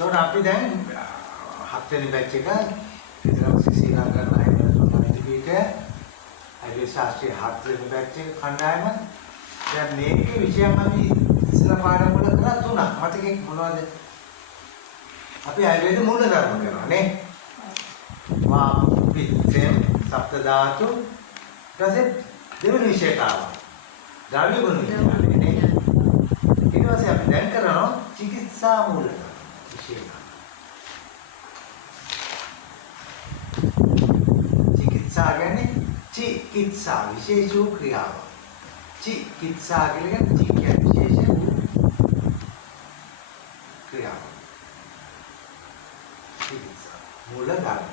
So අපි දැන් හත්වෙනි බැච් එක විතරක් ශ්‍රී ලංකා නායක සොසයිටියේ අයිඩිය ශාස්ත්‍රීය හත්වෙනි බැච් එක කණ්ඩායම දැන් මේකේ විෂයන් අපි ඉස්සලා පාඩම් වල කරා තුනක් මතකේ මොනවද? අපි ආයුර්වේද මූල ධර්ම කරනවා නේ. පිත්තෙන් සප්ත ධාතු ඊට දෙවෙනි විෂයට ආවා. ද්‍රව්‍ය ගුණ විඥානය නේ. ඊට පස්සේ අපි දැන් කරනවා චිකිත්සා මූල විෂය. චිකිත්සා කියන්නේ චිකිත්සා විශේෂ ක්‍රියාව. චිකිත්සා කියන්නේ විශේෂ ක්‍රියාව. චිකිත්සා මූල ධර්ම.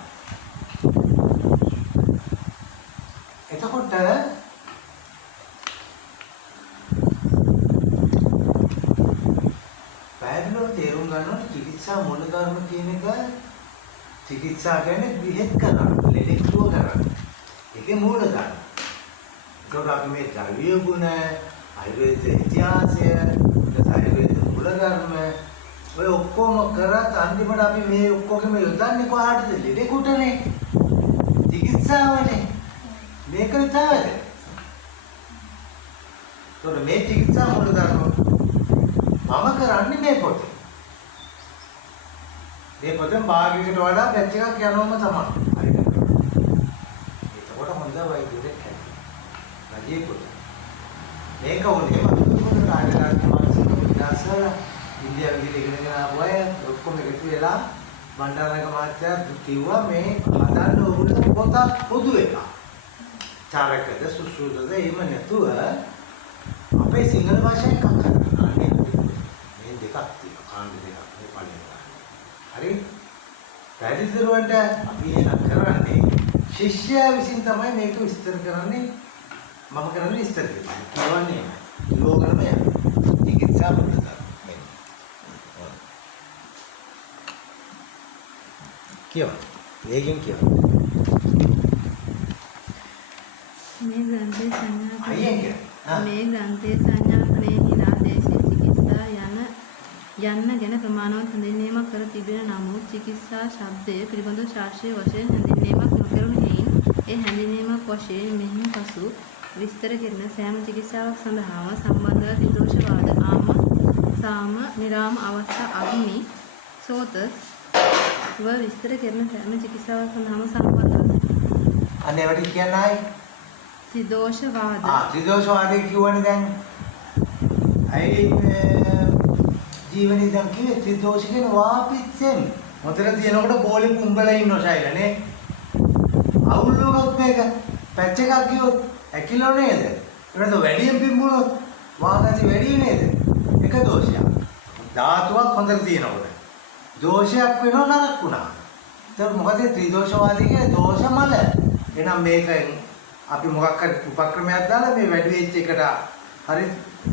එතකොට පැහැදිලිව තේරුම් ගන්න ඕනේ චිකිත්සා මූල ධර්ම කියන එක චිකිත්සා කියන්නේ විහෙත් කරන ලෙඩෙක් සුව කරන. ඒකේ මූල ධර්ම. ඒකට අපි මේ ද්‍රව්‍ය ගුණ, ආයුර්වේද ඉතිහාසය, ආයුර්වේද මූල ධර්ම ඔය ඔක්කොම කරත් අන්තිමට අපි මේ ඔක්කොගෙම යොදන්නේ කොහාටද? ලෙඩෙකුටනේ. චිකිත්සාවනේ. මේක විතරද? ඒතකොට මේ චිකිත්සා මූල ධර්ම මම කරන්නේ මේ පොතේ. මේ පොතෙන් භාගයකට වඩා පැච් එකක් යනවම තමයි. හරිද? ඒකකොට හොඳ වෛද්‍යයෙක් හැදෙන්න. රජයේ පොත. මේක උනේ මම රාජකාරී මානසික විද්‍යාස ඉන්දියාවේ ඉගෙනගෙන ආපු අය ඔක්කොම එකතු වෙලා බණ්ඩාරනායක මහත්තයා කිව්වා මේ හදන්න ඕනේ පොතක් පොදු එකක්. චාරකද සුසුදද එහෙම නැතුව අපේ සිංහල භාෂාවෙන් එකක් කරනවා. මේ දෙකක් තියෙනවා. කාණ්ඩ දෙකක් මේ පළවෙනි. හරි? පැහැදිලිවන්ට අපි එහෙනම් කරන්නේ ශිෂ්‍යයා විසින් තමයි මේක විස්තර කරන්නේ. මම කරන්නේ විස්තර කරනවා. කියවන්නේ ලෝකනම යන. චිකිත්සා පද්ධතිය. කියව. වේගෙන් කියව. මේ ග්‍රන්ථයේ අයියන්ගේ සංඥාපනයේ නිරාදේශී චිකිත්සා යන්න ගැන ප්‍රමාණවත් හැඳින්වීමක් කර තිබෙන නමුත් චිකිත්සා ශබ්දය පිළිබඳ ශාස්ත්‍රීය වශයෙන් හැඳින්වීමක් නොකරන හේයින් ඒ හැඳින්වීමක් වශයෙන් මෙහින් පසු විස්තර කෙරෙන සෑම චිකිත්සාවක් සඳහාම සම්බන්ධ ත්‍රිදෝෂවාද සාම නිරාම අවස්ථා අග්නි සෝත විස්තර කරන සෑම චිකිත්සාවක් සඳහාම සම්බන්ධ අනේ වැඩි කියන්නයි ත්‍රිදෝෂවාද ත්‍රිදෝෂවාදේ කියවනේ දැන් අයි ජීවනයේ දැන් කිව්වේ ත්‍රිදෝෂ කියන වාපිච්චෙන් මොතන තියෙනකොට බෝලේ කුඹලා ඉන්න ශෛලනේ අවුල්ලුවොත් මේක පැච් එකක් ගියොත් ඇකිලෝ නේද ඊට වැඩියෙන් පිඹුනොත් වාගති වැඩි නේද එක දෝෂයක් ධාතුවක් හොඳට තියෙනකොට දෝෂයක් වෙනව නරක වුණා. ඒක මොකද ත්‍රිදෝෂවාදී කියන්නේ දෝෂ මල. එහෙනම් මේකෙන් අපි මොකක් හරි උපක්‍රමයක් දාලා මේ වැඩි වෙච්ච එකට හරි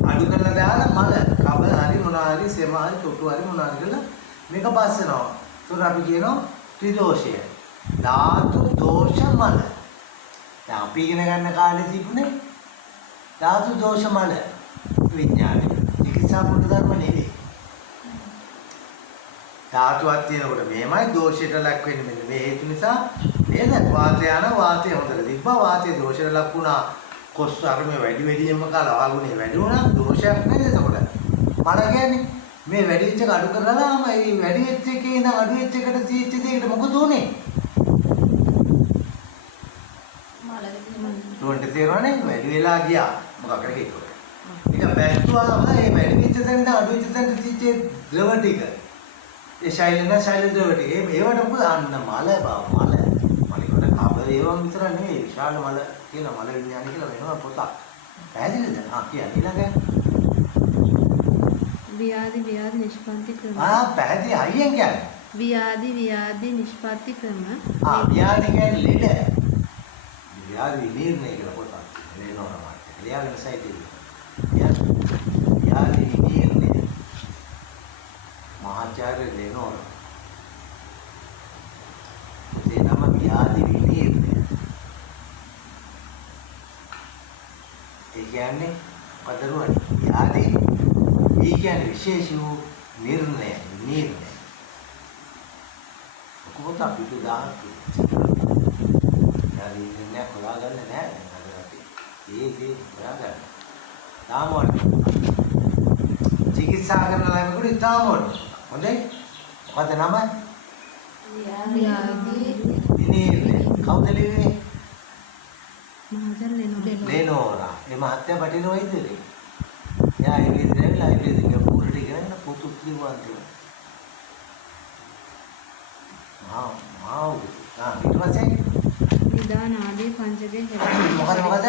අඩු කරලා දාලා මල කබ හරි මොනවා හරි සෙම හරි චොට්ටු හරි මොනවා හරි කරලා මේක බස්සනවා. ඒතර අපි කියනවා ත්‍රිදෝෂය. ධාතු දෝෂ මල. දැන් අපි ඉගෙන ගන්න කාලේ තිබුණේ ධාතු දෝෂ මල විඥානය. චිකිත්සා පොඩ ධර්ම නෙවෙයි. ධාතුවක් තියෙනකොට මේමයි දෝෂයට ලක් වෙන්නේ මෙන්න මේ හේතු නිසා නේද වාතය යන වාතය හොඳට තිබ්බා වාතය දෝෂයට ලක් වුණා කොස් අරමේ වැඩියෙන්ම කාලා ආගුණේ වැඩි වුණා දෝෂයක් නේද එතකොට මල කියන්නේ මේ වැඩි වෙච්ච එක අඩු කරලාම මේ වැඩි වෙච්ච එකේ ඉඳන් අඩු වෙච්ච එකට තීච්ච දෙයකට මොකද උනේ මලගේ තේරෙන්නේ වැඩි වෙලා ගියා මොකක් කරේ හේතුව ඒක බැස්තුවාම මේ වැඩි වෙච්ච තැන ඉඳන් අඩු වෙච්ච තැනට තීච්ච ද්‍රව ටික ඒ ශෛලන ශෛල ද්‍රව ටික ඒවට මොකද අන්න මල මලේකට කබ ඒවම විතර නෙවෙයි විශාල මල කියන මල විඥාන කියලා වෙනවා පොතක් පැහැදිලිද කියන්නේ ඊළඟ ව්‍යාධි නිෂ්පත්ති ක්‍රම පැහැදිලි අයියෙන් කියන්නේ ව්‍යාධි නිෂ්පත්ති ක්‍රම ව්‍යාධි කියන්නේ ලෙඩ ව්‍යාධි නිර්ණය කියලා පොතක් ලේනෝන මාත් ලියාගෙන සයිටේ ව්‍යාධි නිර්ණය මහාචාර්ය ලේනෝන ඒ නම ව්‍යාධි නිර්ණය ඒ කියන්නේ පදරුවනේ ව්‍යාධි ඒ කියන්නේ විශේෂ වූ නිර්ණය පිටු දාන්න. යාලි ඉන්නේ හොයාගන්න නෑ නේද? ඒ හොයාගන්න. තාමෝල්. චිකිත්සා කරන ළමයෙකුට ඉතාමෝල්. හොඳයි. මොකද නම? ඉනේ කවුද ලිව්වේ? මහජන ලේනෝරා. මේ මහත්තයා බටින වෛද්‍යරේ. එයා ඉංග්‍රීසියෙන් ඉංග්‍රීසියෙන් පොරට ඉගෙන පොතුත් ලිව්වා කියලා. ඊට පස්සේ නිදානාදී පංචකේ හැදෙනවා. මොකද?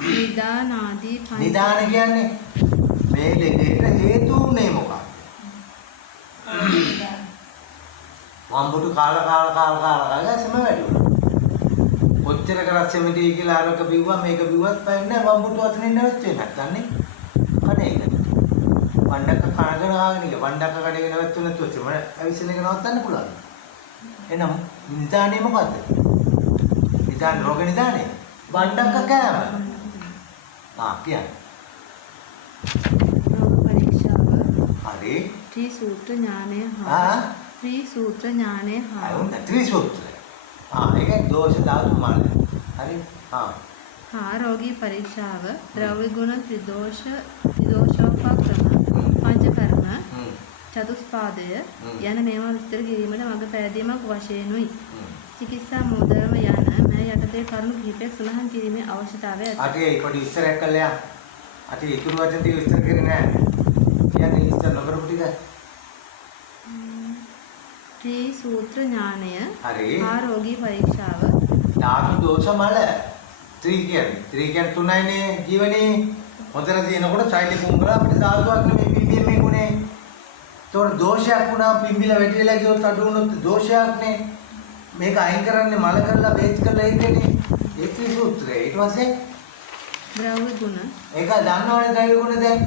නිදානාදී පංච. නිදාන කියන්නේ මේ ලෙඩේට හේතු උනේ මොකක්ද? වම්බුටු කාලා සම වැඩි වුණා. ඔච්චර කරක් සෙමිටි කියලා අරක බිව්වා මේක බිව්වත් පැන්නේ වම්බුටු අතනින් නැවැච්චේ නැත්නම් කඩේ එකට. වණ්ඩක්ක කනගෙන ආගෙන ඉන්න වණ්ඩක්ක කඩේ නැවැත්තුන නැතුව සෙම ඇවිසින එක නවත්තන්න පුළුවන්. එහෙනම් නිදානේ මොකද්ද? නිදාන රෝග නිදානේ. වණ්ඩක්ක කෑම. කියන්නේ. රෝග පරීක්ෂාව. හරි. ත්‍රිසූත්‍ර ඥානය හා ත්‍රිසූත්‍ර ඥානය හා ත්‍රිසූත්‍රය. ඒක දෝෂ ධාතු මානය. හරි. රෝගී පරීක්ෂාව ද්‍රව්‍ය ගුණ ත්‍රිදෝෂෝපක්‍රම පංචකර්ම චතුස්පාදය යන මේවා විස්තර කිරීමට මඟ පෑදීමක් වශයෙන්ුයි. චිකිත්සා මූලධර්ම යන මේ යටතේ කරුණු කිහිපයක් සඳහන් කිරීමේ අවශ්‍යතාවය ඇත. අටේ පොඩි විස්තරයක් කළා. අටේ ඉතුරු වචන ටික විස්තර කරේ නෑ. කියන්නේ විස්තර නොකරපු ටික. ත්‍රිසූත්‍ර ඥානය හරි. රෝගී පරීක්ෂාව ධාතු දෝෂ මල ත්‍රි කියන්නේ තුනයිනේ ජීවනේ හොතර තියෙනකොට සෛල කුංගල අපිට ධාතුවක් නෙමෙයි පිම්බීමේ ගුණේ. ඒතකොට දෝෂයක් වුණා පිම්බිලා වැටිලා ගියොත් අඩු වුණොත් දෝෂයක් නේ. මේක අයින් කරන්නේ මල කරලා බේත් කරලා ඉන්නේ. ඒ ත්‍රිසූත්‍රය. ඊට පස්සේ ද්‍රව්‍ය ගුණ. ඒක දන්නවනේ ද්‍රව්‍ය ගුණ දැන්.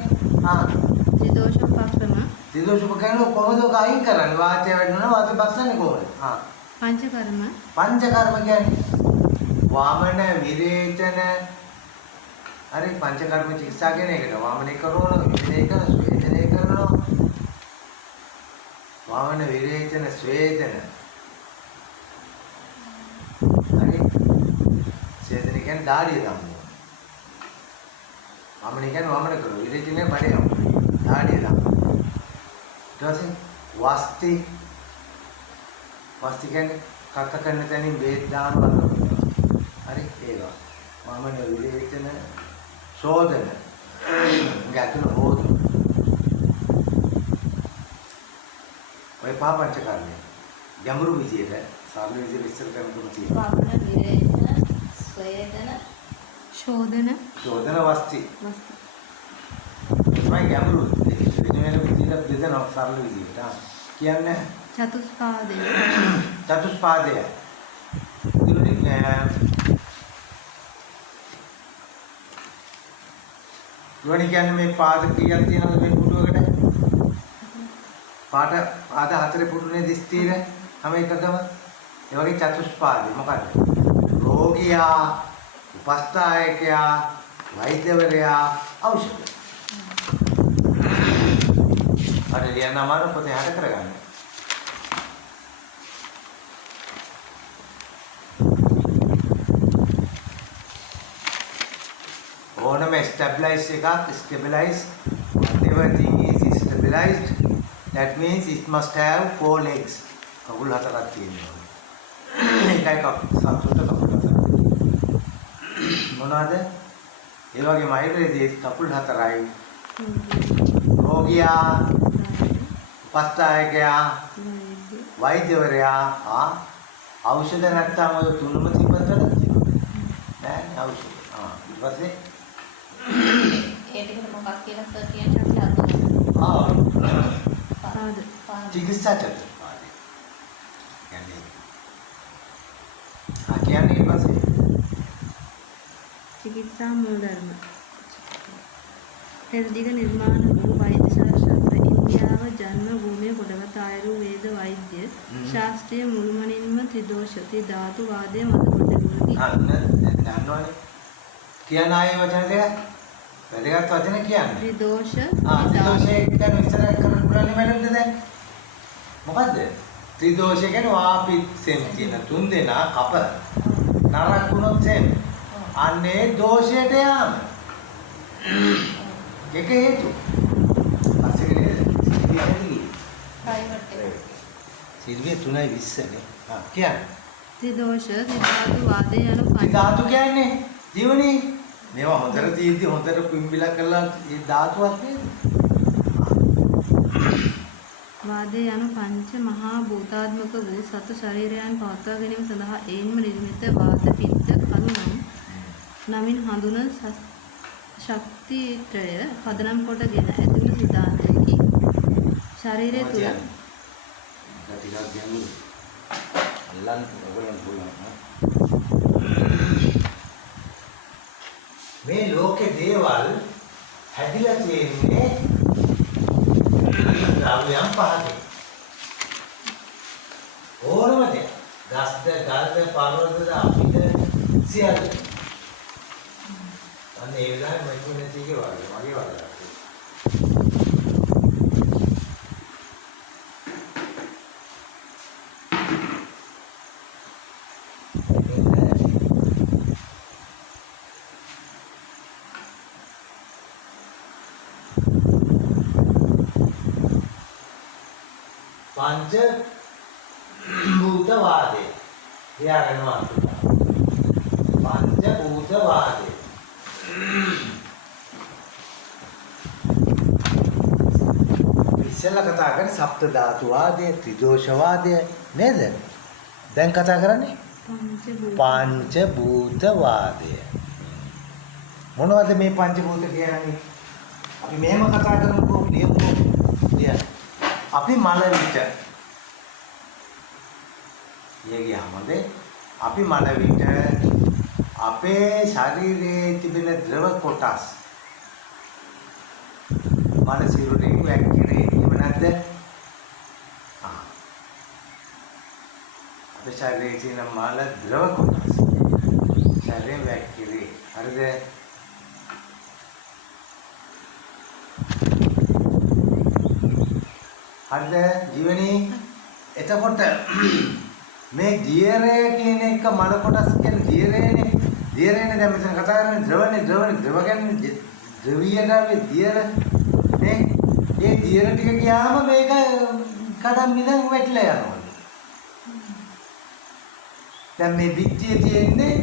ත්‍රිදෝෂෝපක්‍රම. ත්‍රිදෝෂෝපක්‍රම කොහොමද ඔක අයින් කරන්නේ? වාතය වැඩිනවා වාතය බස්සන්නේ කොහොමද? පංචකර්ම. පංචකර්ම කියන්නේ වාමන විරේචන හරි පංචකර්ම චිකිත්සා කියන එකට වාමනේ කරනවා විරේචන ස්වේදනය කරනවා වාමන විරේචන ස්වේදන හරි ස්වේදන කියන්නේ දාඩිය දානවා වාමනේ කියන්නේ වාමන කරනවා විරේචන බඩේ යනවා දාඩිය දානවා ඊට පස්සේ වස්ති කියන්නේ කක්ක කරන තැනින් බේත් දානවා හරි ඒවා වාමන විරේචන शोधन ගැතුන හෝදන ඔය පාපංචකර්මය යමුරු විදියට සාමාන්‍ය විදියට විස්තර කරනකොට තියෙනවා වාමන විරේචන ස්වේදන ශෝධන වස්ති තමයි යමුරු විදියට බෙදනවා සරල විදියට කියන්නේ චතුස්පාදය ගුණ කියන්නේ මේ පාද කීයක් තියෙනවද මේ පුටුවකට? පාද හතරේ පුටුනේ දිස්තිර හැම එකකම ඒ වගේ චතුස්පාදේ මොකද්ද? රෝගියා, උපස්ථායකයා, වෛද්‍යවරයා, ඖෂධ. අර ලියන්න අමාරු පොතේ හද කරගන්න. ඕනම stabilize එකක් stabilize whatever thing is stabilized that means it must have 4 legs කකුල් හතරක් තියෙනවා ඒකයි සම්පූර්ණ කකුල් හතරක් මොනවාද ඒ වගේම ආයුර්වේදයේ කකුල් හතරයි රෝගියා උපස්ථායකයා වෛද්‍යවරයා ඖෂධ නැත්නම් ඔය තුනම තිබ්බත් නෑ ඖෂධ ඊට පස්සේ ඒ ටිකට මොකක් කියලා සර් කියන්නේ පාද චිකිත්සා චතුස්පාදය කියන්නේ ඊපස්සේ චිකිත්සා මූලධර්ම පෙරදිග නිර්මාණ වූ වෛද්‍ය ශාස්ත්‍රඥ ඉන්දියාව ජන්ම භූමිය කොටගත් ආයුර්වේද වෛද්‍ය ශාස්ත්‍රයේ මුළුමනින්ම ත්‍රිදෝෂ ධාතු වාදයේ මත කොට තිබුණි. දන්නවනේ කියන ආයේ වචන දෙක වැදගත් වචන කියන්නේ ත්‍රිදෝෂ ත්‍රිදෝෂයේ කියන විස්තර කරන්න පුළුවන් නේද දැන් මොකද්ද ත්‍රිදෝෂ කියන්නේ වාපිච්චෙන් කියන තුන් දෙනා කප නරක් වුණොත් එහෙම. අන්නේ දෝෂයට යාම. ඒක හේතු. පස්සේ නේද? සිල්විය 3:20 නේ. කියන්නේ. ත්‍රිදෝෂ ත්‍රිධාතු වාදේ යන ධාතු කියන්නේ ජීවනේ. මේවා හොඳට තියෙද්දි හොඳට පිම්බිලා කරලා ඒ ධාතුවක් නේද? වාදේ යන පංච මහා භූතාත්මක වූ සතු ශරීරයන් පවත්වා ගැනීම සඳහා ඒන්ම නිර්මිත වාත පිත්ත කලු නමින් හඳුනන ශක්තිත්‍රය පදනම් කොටගෙන ඇතිවන සිද්ධාන්තයකි. ශරීරය තුළ ටිකක් ගැඹුරු. අල්ලන්න ඔයගොල්ලන් පුළුවන්. මේ ලෝකේ දේවල් හැදිලා තියෙන්නේ ද්‍රව්‍යයන් පහකින්. ඕනම දෙයක්. ගස්ද, ගල්ද, පර්වතද අපිට සියල්ල. අන්න ඒ විදිහට මයික්‍රොනේසියගේ වගේ වගේ. පංච භූත වාදය. එයාගෙන මාතෘකාව. පංච භූත වාදය. ඉස්සෙල්ලා කතා කරන්නේ සප්ත ධාතු වාදය, ත්‍රිදෝෂ වාදය නේද? දැන් කතා කරන්නේ පංච භූත වාදය. මොනවද මේ පංච භූත කියන්නේ? අපි මෙහෙම කතා කරමුකෝ ලියමුකෝ. අපි මල විට යගියාමද අපි මල විට අපේ ශරීරයේ තිබෙන ද්‍රව කොටස් මල සිරුරේ වැක්කිරේ එහෙම නැද්ද? අපේ ශරීරයේ තියෙන මල ද්‍රව කොටස් ශරීරේ වැක්කිරේ හරිද? හරිද ජීවනී? එතකොට මේ දියරය කියන එක මල කොටස් කියන්නේ දියරයනේ. දියරයනේ දැන් මෙතන කතා කරන්නේ ද්‍රවනේ. ද්‍රව කියන්නේ ද්‍රවීය ද්‍රව්‍ය දියර නේ. ඒ දියර ටික ගියාම මේක කඩම් බිඳන් වැටිලා යනවා. දැන් මේ පිටියේ තියෙන්නේ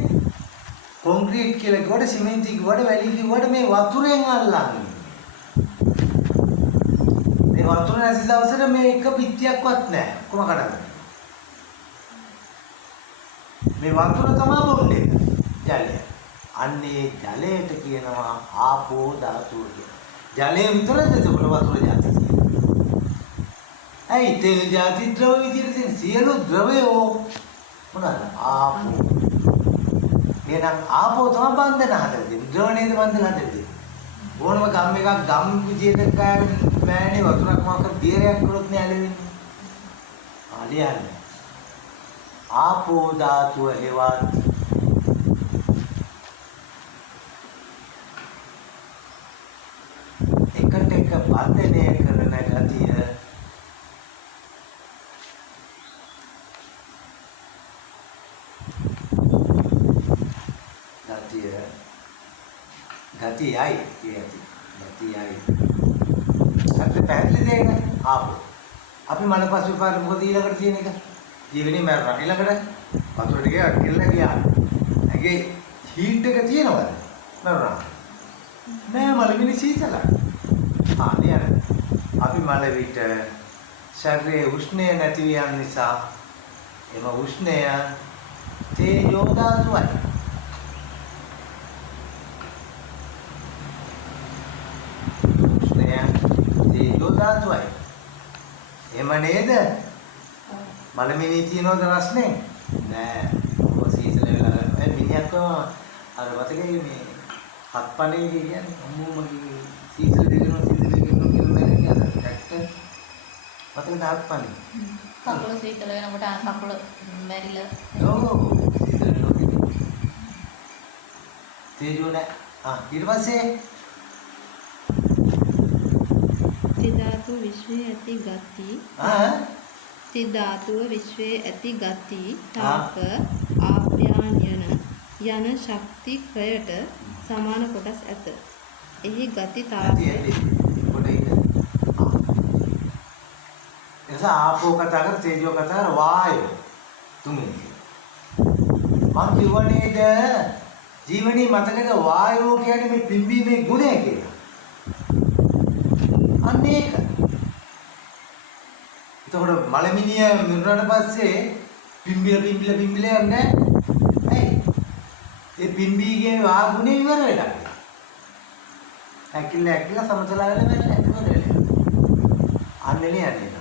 කොන්ක්‍රීට් කියලා කිව්වට සිමෙන්ති කිව්වට වැලි කිව්වට මේ වතුරෙන් අල්ලන්නේ. වතුර නැති දවසට මේ එක පිටියක්වත් නැහැ. කොහොම කඩන්නේ? මේ වතුර තමයි බොන්නේ. ජලය. අන්නේ ජලයට කියනවා ආපෝ ධාතුව කියලා. ජලය විතරද එතකොට වතුර જાති කියන්නේ. ඇයි තෙල් જાති ද්‍රව විදිහට තියෙන සියලු ද්‍රවයෝ මොනවාද? ආපෝ. එහෙනම් ආපෝ තමයි බන්ධන හදන්නේ. ද්‍රව නේද බන්ධන හදන්නේ. ඕනම ගම් එකක් ගම් විදියට ගාගෙන බෑනේ වතුරක් මොකක් දියරයක් කරොත් නේ ඇලෙන්නේ. ආලියන්නේ. ආපෝ ධාතුව හේවත් එකට එක බන්ධනය කරන ගතිය ගතියයි කියති. ගතියයි. අපිට පැහැදිලි දෙයක් ආපෝ. අපි මනපස් විපාක මොකද ඊළඟට තියෙන එක? ජීවනේ මරණ ඊළඟට වතුර ටික අකිල්ලා ගියා. ඒකේ හීට් එක තියෙනවද? මරණ. නෑ මලමිනි සීතල. නේද? අපි මල විට ශරීරයේ උෂ්ණය නැති වීම නිසා එම උෂ්ණය තේජෝ ධාතුවයි. තේජෝ ධාතුවයි. එහෙම නේද? මලමිනී තියනවද රස්නේ? නෑ. ඔය සීතල වෙලා ඒ මිනිහක්ව අර වතකේ මේ හත්පලේ කියන්නේ අම්මෝමගේ සීතල දෙකනවා කියලා නේද? ටැක්ටර් වතකේ හත්පලේ. කකුල සීතල වෙනකොට කකුල මැරිලා. ඔව් සීතල වෙනවා. තේජෝ නෑ. ඊට පස්සේ ත්‍රිධාතු විශ්වයේ ඇති ගති ති ධාතුව විශ්වයේ ඇති ගති, තාප, ආප්‍යායන යන ශක්ති ක්‍රයට සමාන කොටස් ඇත. එහි ගති තාප එසා ආපෝ කතා කර තේජෝ කතා කර වායෝ තුන්වෙනි. මම කියවනේද ජීවනයේ මතකද වායෝ කියන්නේ මේ පිම්බීමේ ගුණය කියලා. අන්න ඒක. එතකොට මලමිනිය මිරුණාට පස්සේ පිම්බිලා යන්නේ ඇයි? ඒ පිම්බීගේ වා ගුණය ඉවර වෙලා. ඇකිල්ල සමතලා වෙලා ඉවර වෙලා. අන්නේ යන්නේ.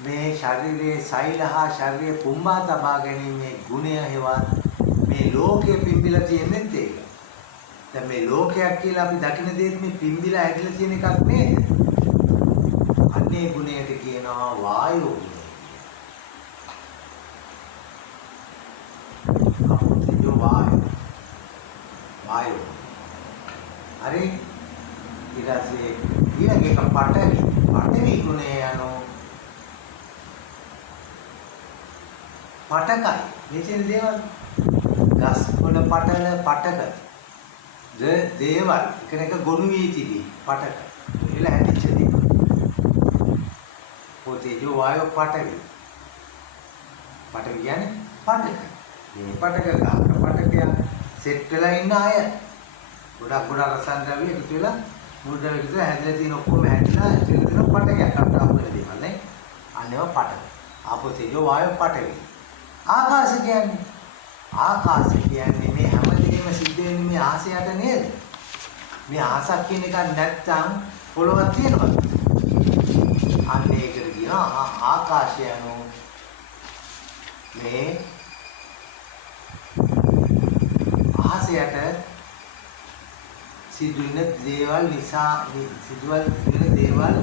මේ ශරීරයේ සෛල හා ශරීරයේ කුම්භා තබා ගැනීමේ ගුණය හේවත් මේ ලෝකයේ පිම්බිලා තියෙන්නේ ඒක. දැන් මේ ලෝකයක් කියලා අපි දකින දේත් මේ පිම්බිලා ඇකිලා තියෙන එකක් නේද? අන්නේ ගුණයට කියනවා වායෝ ගුණය. අපෝතේජෝ වායෝ. හරි. ඊට පස්සේ ඊළඟ එක පඨවි ගුණය යනවා. පටකයි මෙතන දේවල් ගස් වල පටක දේවල් එක ගොනු වී තිබී පටක එල හැදිච්ච දේවල් පොතේජෝ වායෝ පටවි කියන්නේ පටක මේ පටක ගන්න පටකය සෙට් වෙලා ඉන්න අය ගොඩක් රසන් ද්‍රව්‍ය එකතු වෙලා මුල් ද්‍රව්‍ය විතර හැදලා තියෙන ඔක්කොම හැදිලා ඇතුළේ තියෙන පටකයක් අපිට අහු වෙන දේවල් නේ අන්නේව පටක ආපෝතේජෝ වායෝ පටවි ආකාශ කියන්නේ මේ හැමදේම සිද්ධ වෙන්නේ මේ ආසයට නේද? මේ ආසක් කියන එක නැත්තම් පොළොවක් තියෙනවද? අන්න ඒකට කියනවා ආකාශය යනෝ මේ ආසයට සිදුවෙන දේවල් නිසා සිදුවල් වෙන දේවල්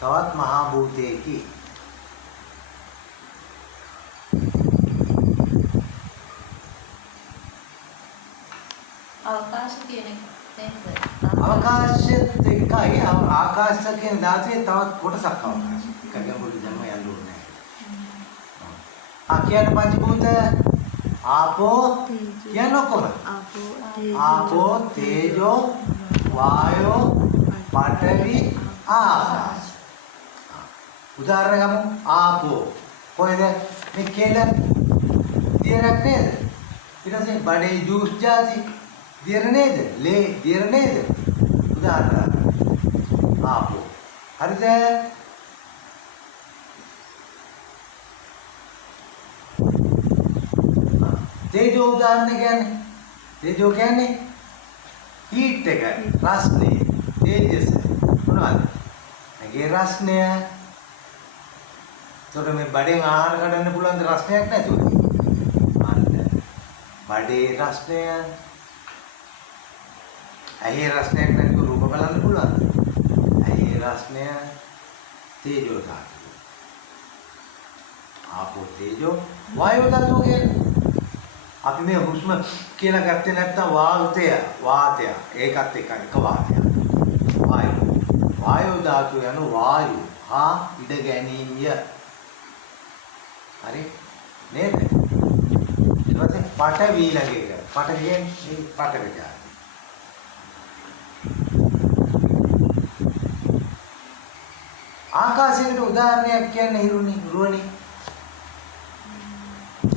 තවත් මහා භූතයකි. අවකාශ කියන එක තේන්ද? අවකාශයත් එක්කයි ආකාශ කියන ධාතුවේ තවත් කොටසක් අවකාශ. එකගෙන පොඩි ධර්ම යන්න ඕනේ නැහැ. කියන පංචභූත ආපෝ කියන කොහොමද? ආපෝ තේජෝ වායෝ පඨවි ආකාශ. උදාහරණ ගමු ආපෝ කොහෙද මේ කෙල දියරක් නේද? ඊට පස්සේ බඩේ ජූස් ಜಾති දියර නේද? ලේ දියර නේද? උදාහරණ ආපෝ. හරිද? තේජෝ උදාහරණ කියන්නේ තේජෝ කියන්නේ හීට් එක රස්නේ තේජස මොනවද? ඒකේ රස්නය තොර මේ බඩෙන් ආහාර ගන්න පුළුවන් රස්නයක් නැතුව. අන්න බඩේ රස්නය ඇහි රස්නයක් නැතුව රූප බලන්න පුළුවන්. ඇහි රස්නය තේජෝ ධාතුව. ආපෝ තේජෝ වායෝ ධාතුව කියන්නේ අපි මේ හුස්ම කියලා ගත්තේ නැත්නම් වාතය ඒකත් එකයි එක වාතයක්. වායෝ ධාතුව යන වායු හා ඉඩ ගැනීමය. හරි නේද? ඊට පස්සේ පඨවි ළඟ එක. පඨවි කියන්නේ පඨවි ධාතුව. ආකාශයකට උදාහරණයක් කියන්නේ හිරුණි.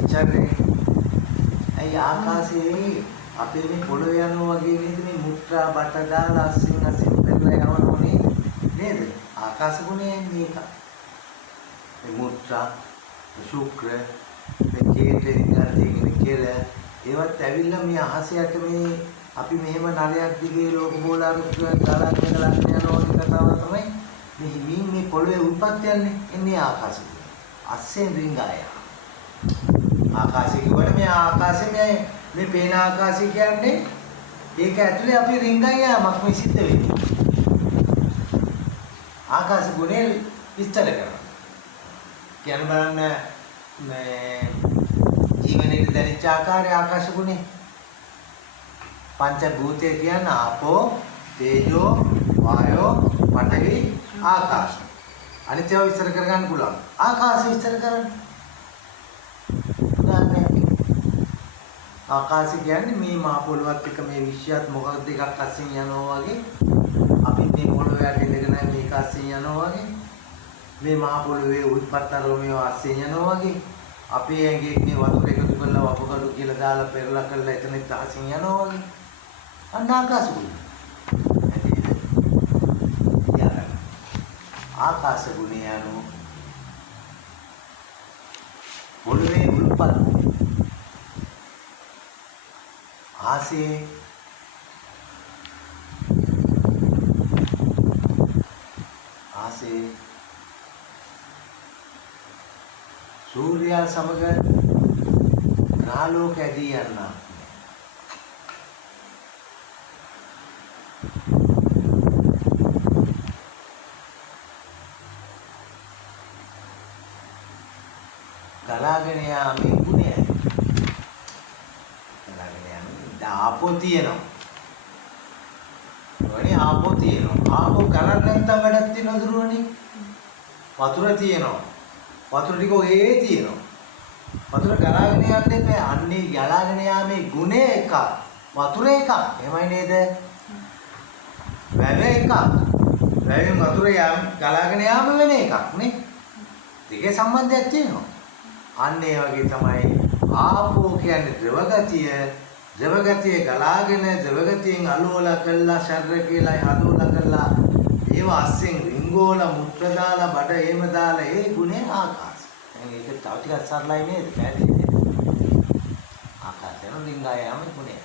චරේ අය ආකාශයේ අපේ මේ පොළොවේ යනවා වගේ නේද මේ මුත්‍රා බට දාලා අසින් පෙරලා යවනෝනේ නේද? ආකාශ ගුණයෙන් මේක. මේ මුත්‍රා ශුක්‍ර මේ කේතේ කෙල ඒවත් ඇවිල්ලා මේ අහසයට මේ අපි මෙහෙම නරයක් දිගේ ලෝක බෝලාරුක් දාලා කියලා යනවා වගේ කතාවක් තමයි මේ හිමින් මේ පොළොවේ උල්පත් යන්නේ එන්නේ ආකාශය. අස්සෙන් රිංගාය. ආකාශය කියවල මේ ආකාශයේ මේ පේන ආකාශය කියන්නේ ඒක ඇතුලේ අපි රිංගන් යාමක් මේ සිද්ධ වෙන්නේ. ආකාශ ගුණය විස්තර කරනවා. කියන බලන්න මේ ජීවනයේ දැනෙච්ච ආකාරය ආකාශ ගුණය. පංච භූතය කියන ආපෝ, තේජෝ, වායෝ, පඨවි, ආකාශ. අනිත් ඒවා විස්තර කරගන්න පුළුවන්. ආකාශය විස්තර කරන්න. උදාහරණයක්. ආකාශය කියන්නේ මේ මහ පොළොවත් එක මේ විශ්වයත් මොකක්ද එකක් අස්සෙන් යනවා වගේ. අපි මේ පොළොවේ යට ඉඳගෙන මේක අස්සෙන් යනවා වගේ. මේ මහ පොළොවේ උල්පත්තර මේ අස්සෙන් යනවා වගේ. අපේ ඇඟේ මේ වතුර එකතු කරලා වපකඩු කියලා දාලා පෙරලා කරලා එතනත් අහසින් යනවා වගේ. අන්න ආකාශය. ආකාශ ගුණය අනුව පොළවේ උල්පත් ආසේ සූර්යයා සමග ග්‍රහලෝක ඇදී යනවා. ගලාගෙන යාමේ ගුණයයි. ගලාගෙන යාමේ ආපෝ තියෙනවා. ඔනේ ආපෝ තියෙනවා. ආපෝ ගලන්න නැත්නම් වැඩක් තියෙනවද දුරවනේ? වතුර තියෙනවා. වතුර ටික ඔහේ තියෙනවා. වතුර ගලාගෙන යන්න එපා. අන්නේ ගලාගෙන යාමේ ගුණය එකක්. වතුර එකක්. එහෙමයි නේද? වැව එකක්. වැවෙන් වතුර ගලාගෙන යාම වෙන එකක් නේ. දෙකේ සම්බන්ධයක් තියෙනවා. අන්න ඒ වගේ තමයි ආපෝ කියන්නේ ද්‍රව ගතිය. ද්‍රව ගතිය ගලාගෙන ද්‍රව ගතියෙන් අලෝලා කළා ශරීර කියලා හදෝලා කළා ඒව අස්සෙන් රිංගෝල මුත්‍ර දාලා බඩ එහෙම දාලා ඒ ගුණේ ආකාශ. දැන් ඒක තව ටිකක් සරලයි නේද? පැහැදිලිද? ආකාශයෙන් රිංගා යාම ගුණය.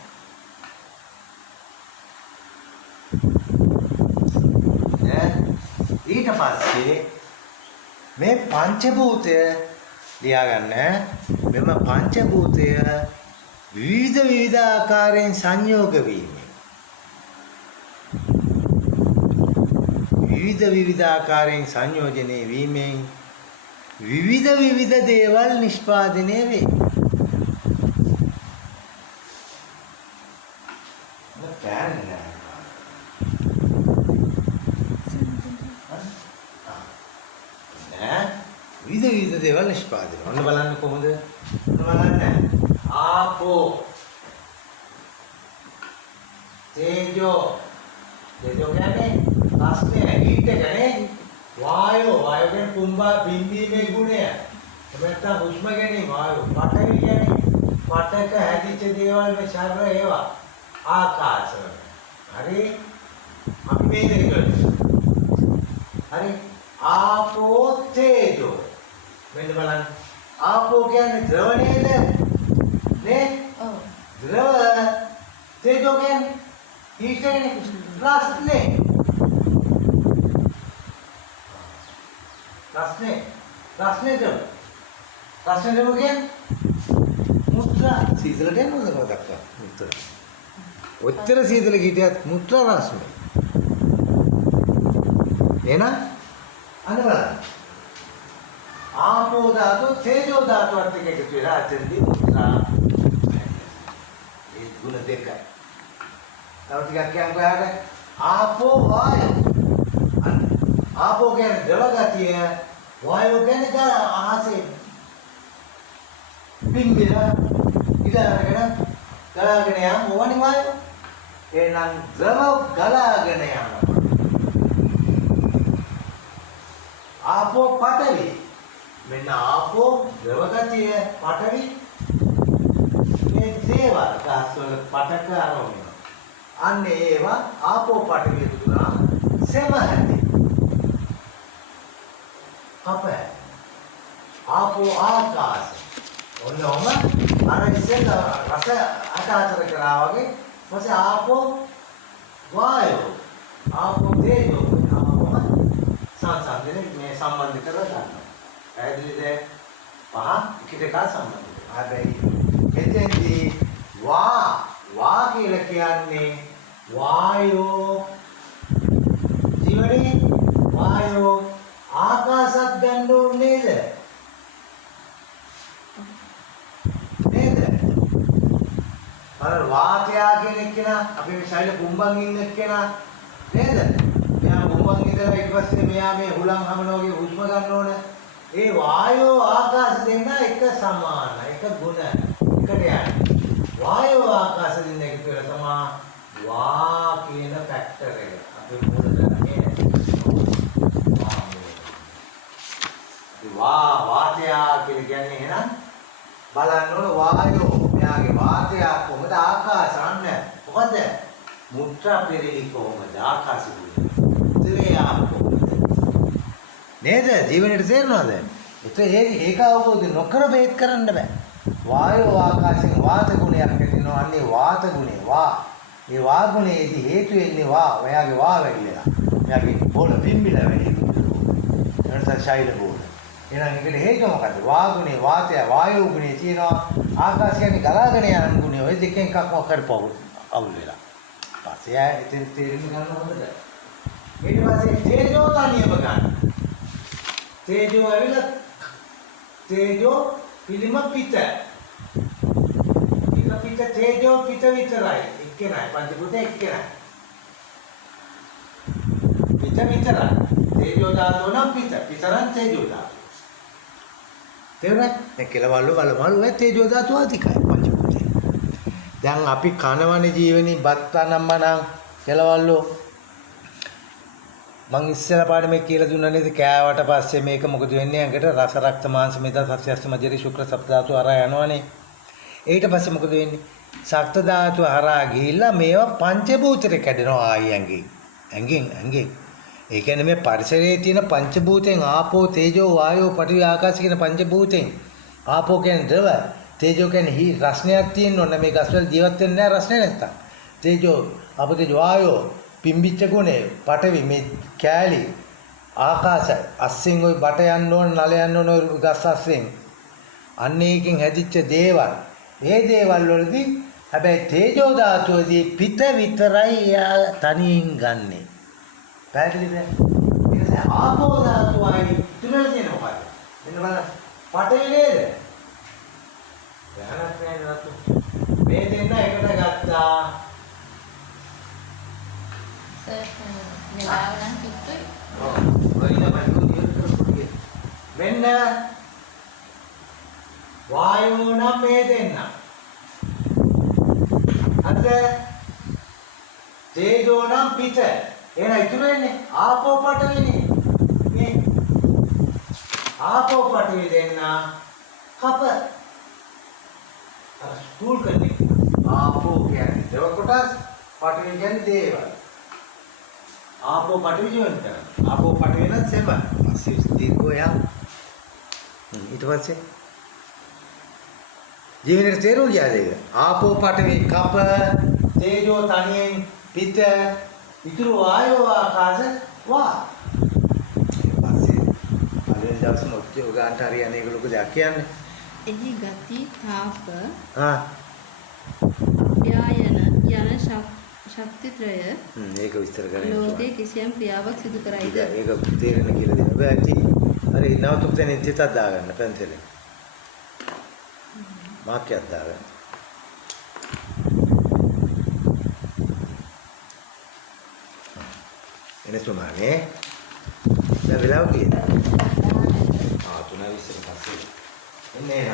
ඊට පස්සේ මේ පංචභූතය ලියාගන්න. මෙම පංචභූතය විවිධ ආකාරයෙන් සංයෝග වීමෙන් විවිධ ආකාරයෙන් සංයෝජනය වීමෙන් විවිධ දේවල් නිෂ්පාදනය වේ. විවිධ දේවල් නිෂ්පාදනය. ඔන්න බලන්න කොහොමද? බලන්න. ආපෝ තේජෝ කියන්නේ රස්නේ හීට් එකනේ. වායෝ කියන්නේ කුම්භා බින්දීමේ ගුණය. එමෙන්න හුස්ම ගැනීම වායෝ. පඨවි කියන්නේ පඨක හැදිච්ච දේවල් මේ ශරීර ඒවා. ආකාශ. හරි. අපි මේ දෙක හරි. ආපෝ තේජෝ. මෙන්න බලන්න. ආපෝ කියන්නේ ද්‍රව නේද? නේ? ඔව්. ද්‍රව තේජෝ කියන්නේ හීටනේ රස්නේ. රස්නේ ද්‍රව. රස්නේ ද්‍රව කියන්නේ මුත්‍රා සීතල දෙනවද මොකක්ද? මුත්‍රා. ඔච්චර සීතල කීටියත් මුත්‍රා රස්නේ. එහෙනම් අන්න බලන්න. ආපෝ ධාතු තේජෝ ධාතුවත් එක්ක එකතු වෙලා අතෙන්දී මුත්‍රා. ඒ ගුණ දෙකයි. තව ටිකක් කියන්කෝ යාට. ආපෝ වායෝ. ආපෝ කියන්නේ ද්‍රව ගතිය. වායෝ කියන්නේ අහසේ පිම්බිල ඉඳගෙන ගලාගෙන යන ඕනි වායෝ. එහෙනම් ද්‍රව ගලාගෙන යනවා. ආපෝ පඨවි. මෙන්න ආපෝ ද්‍රව ගතිය පඨවි. මේ දේවල් කාස්වල පඨක ආරෝහණය. අන්න ඒවා ආපෝ පඨවි දුනා සෙමහති. අපේ ආපෝ ආකාශ. ඔන්නෝම අර ඉස්සෙල්ල රස අටාතර කරා වගේ ඊපස්සේ ආපෝ වායෝ ආපෝ තේජෝ ආපෝ සංසන්දනය මේ සම්බන්ධ කරලා ගන්නවා. පැහැදිලිද? පහ එකට සම්බන්ධ. හැබැයි එතෙන්දී වා කියලා කියන්නේ වායෝ ජීවණේ වායෝ ආකාශත් ගන්න ඕනේ නේද? නේද? අර වාතයා කියන කෙනා අපි මේ ශෛල කුම්බන් ඉන්න කෙනා නේද? එයා මුවන් ඉඳලා ඊට පස්සේ මෙයා මේ හුලං හමන වගේ හුස්ම ගන්න ඕන. ඒ වායෝ ආකාශ දෙන්න එක සමාන, එක ගුණ, එකට යන්නේ. වායෝ ආකාශ දෙන්න එකතු වෙලා තමයි වා කියන ෆැක්ටර් එක. අපි මොකද කරන්නේ? වාතය කියලා කියන්නේ එහෙනම් බලන්න ඕන වායෝ මෙයාගේ වාතය කොහොමද ආකාශන්න මොකද මුත්‍රා පෙරලි කොහොමද ආකාශය ඉතින් නේද ජීවනයේ තේරෙනවද ඒක අවබෝධ නොකර බේත් කරන්න බෑ වායෝ ආකාශයෙන් වාත ගුණයක් ඇතිවෙනවා අන්නේ වාත ගුණේ ඒ වා ගුණේදී හේතු වෙන්නේ ඔයාගේ වා වැඩි වෙලා එයාගේ බෝල බිම්බිලා වැඩි වෙනවා එනස ශෛල බෝල එහෙනම් ඒකට හේතුව මොකද්ද? වාගුණේ වාතය වායෝ ගුණේ තියෙනවා ආකාශ කියන්නේ ගලාගෙන යන ගුණේ ඔය දෙකෙන් එකක් මොකක්ද පවු අවුල් වෙලා. පස්සේ ආයෙ එතෙන් තේරුම් ගන්න හොඳද? ඊට පස්සේ තේජෝ තනියම ගන්න. තේජෝ ඇවිල්ලා තේජෝ පිළිම පිට. පිට තේජෝ පිට විතරයි. එක්කෙනයි පංච භූත එක්කෙනයි. පිට විතරයි. තේජෝ ධාතුව නම් පිටරන් තේජෝ ධාතුව. තේරුණාද? මේ කෙලවල්ලු බලමලු ඒ තේජෝ ධාතුව අධිකයි පංචභූතේ. දැන් අපි කනවනේ ජීවනි බත්තනම්මනම් කෙලවල්ලු මං ඉස්සෙල්ලා පාඩේ මේ කියලා දුන්නා නේද කෑවට පස්සේ මේක මොකද වෙන්නේ ඇඟට රස රක්ත මාංශ මෙද සස්‍යස්ත මජරි ශුක්‍ර සප්ත ධාතු හරහා යනවනේ. ඊට පස්සේ මොකද වෙන්නේ? ශක්ත ධාතුව හරහා ගිහිල්ලා මේවා පංචභූතෙට කැඩෙනවා ආයි ඇඟෙන්. ඒ කියන්නේ මේ පරිසරයේ තියෙන පංචභූතෙන් ආපෝ තේජෝ වායෝ පඨවි ආකාශ කියන පංචභූතෙන් ආපෝ කියන්නේ ද්‍රව තේජෝ කියන්නේ රස්නයක් තියෙන්න ඕන මේ ගස්වල ජීවත් වෙන්නේ නැහැ රස්නේ නැත්තම් තේජෝ ආපෝ තේජෝ වායෝ පිම්බිච්ච ගුණේ පඨවි මේ කෑලි ආකාශ අස්සෙන් ওই බට යන්න ඕන නල යන්න ඕන ගස් අස්සෙන් අන්න ඒකෙන් හැදිච්ච දේවල් මේ දේවල් වලදී හැබැයි තේජෝ ධාතුවේදී පිට විතරයි තනියෙන් ගන්නේ පැහැදිලිද? ඊට පස්සේ ආපෝ ධාතුවයි තුනල තියෙන මොකද? මෙන්න බලන්න. පඨවි නේද? දැනක් නෑ නතු. මේ දෙන්න එකට ගත්තා. මේ වායවනම් කිව්වේ. ඔව්. ඔයින බලන්න ඉවර කරපුවා. මෙන්න වායෝ නම් මේ දෙන්න. අද තේජෝ නම් පිට එහෙනම් ඉතුරු වෙන්නේ ආපෝ පඨවිනේ මේ ආපෝ පඨවි දෙන්න කප ස්කූල් කරන්නේ ආපෝ කියන්නේ දේව කොටස් පඨවි කියන්නේ දේවල් ආපෝ පඨවි ජීවන්ත ආපෝ පඨවි නම් සෙබ පස්සේ දීර්ඝය ඊට පස්සේ ජීවනයේ තේරුම් ගියාද ඒක ආපෝ පඨවි කප තේජෝ තනියෙන් පිට ඉතුරු වායෝ ආකාශ වා පස්සේ පළවෙනි දවසේ මොකද ගාන්ට හරියන්නේ ඒක ලොකු දෙයක් කියන්නේ එහි ගති තාප යායන යන ශක්තිත්‍රය ඒක විස්තර කරන්න ලෝකයේ කිසියම් ක්‍රියාවක් සිදු කරයිද ඒක තේරෙන කියලා දෙන්න බෑ ඇති හරි නවතුක් දෙනින් තිතක් දාගන්න පෙන්සලෙන් මාක්‍යයක් දාගන්න එනේ තුනනේ දැන් වෙලාව කීයද? 3:20 පස්සේ එන්නේ